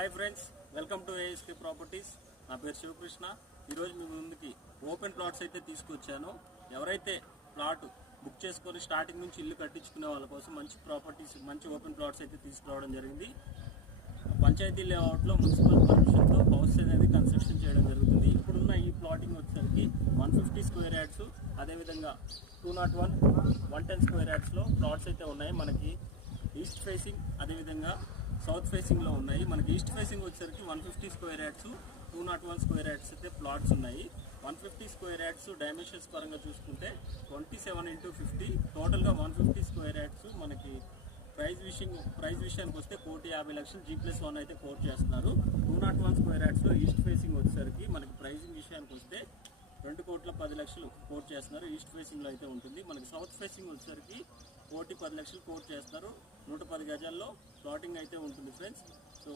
Hi friends, welcome to ASK properties. నా పేరు శివకృష్ణ. ఈరోజు మీ ముందుకి ఓపెన్ ప్లాట్స్ అయితే తీసుకొచ్చాను. ఎవరైతే ప్లాట్ బుక్ చేసుకొని స్టార్టింగ్ నుంచి ఇల్లు కట్టించుకునే వాళ్ళ కోసం మంచి ప్రాపర్టీస్, మంచి ఓపెన్ ప్లాట్స్ అయితే తీసుకురావడం జరిగింది. పంచాయతీ లేఅవుట్లో మున్సిపల్ పర్మిషన్తో హౌస్ అనేది కన్స్ట్రక్షన్ చేయడం జరుగుతుంది. ఇప్పుడున్న ఈ ప్లాటింగ్ వచ్చేసరికి 150 స్క్వేర్ యార్డ్స్, అదేవిధంగా 201, 110 స్క్వేర్ యార్డ్స్లో ప్లాట్స్ అయితే ఉన్నాయి. మనకి ఈస్ట్ ఫేసింగ్, అదేవిధంగా సౌత్ ఫేసింగ్లో ఉన్నాయి. మనకి ఈస్ట్ ఫేసింగ్ వచ్చేసరికి 150 స్క్వేర్ యార్డ్స్, 201 స్క్వేర్ యార్డ్స్ అయితే ప్లాట్స్ ఉన్నాయి. 150 స్క్వేర్ యార్డ్స్ డైమెన్షన్స్ పరంగా చూసుకుంటే 27x50, టోటల్గా 150 స్క్వేర్ యార్డ్స్. మనకి ప్రైస్ విషయానికి వస్తే 1,50,00,000 G+1 అయితే కోట్ చేస్తున్నారు. 201 స్క్వేర్ యార్డ్స్లో ఈస్ట్ ఫేసింగ్ వచ్చేసరికి మనకి ప్రైసింగ్ విషయానికి వస్తే 2,10,00,000 కోట్ చేస్తున్నారు. ఈస్ట్ ఫేసింగ్లో అయితే ఉంటుంది. మనకి సౌత్ ఫేసింగ్ వచ్చేసరికి 1,10,00,000 కోట్ చేస్తారు. 110 గజాల్లో ప్లాటింగ్ అయితే ఉంటుంది ఫ్రెండ్స్. సో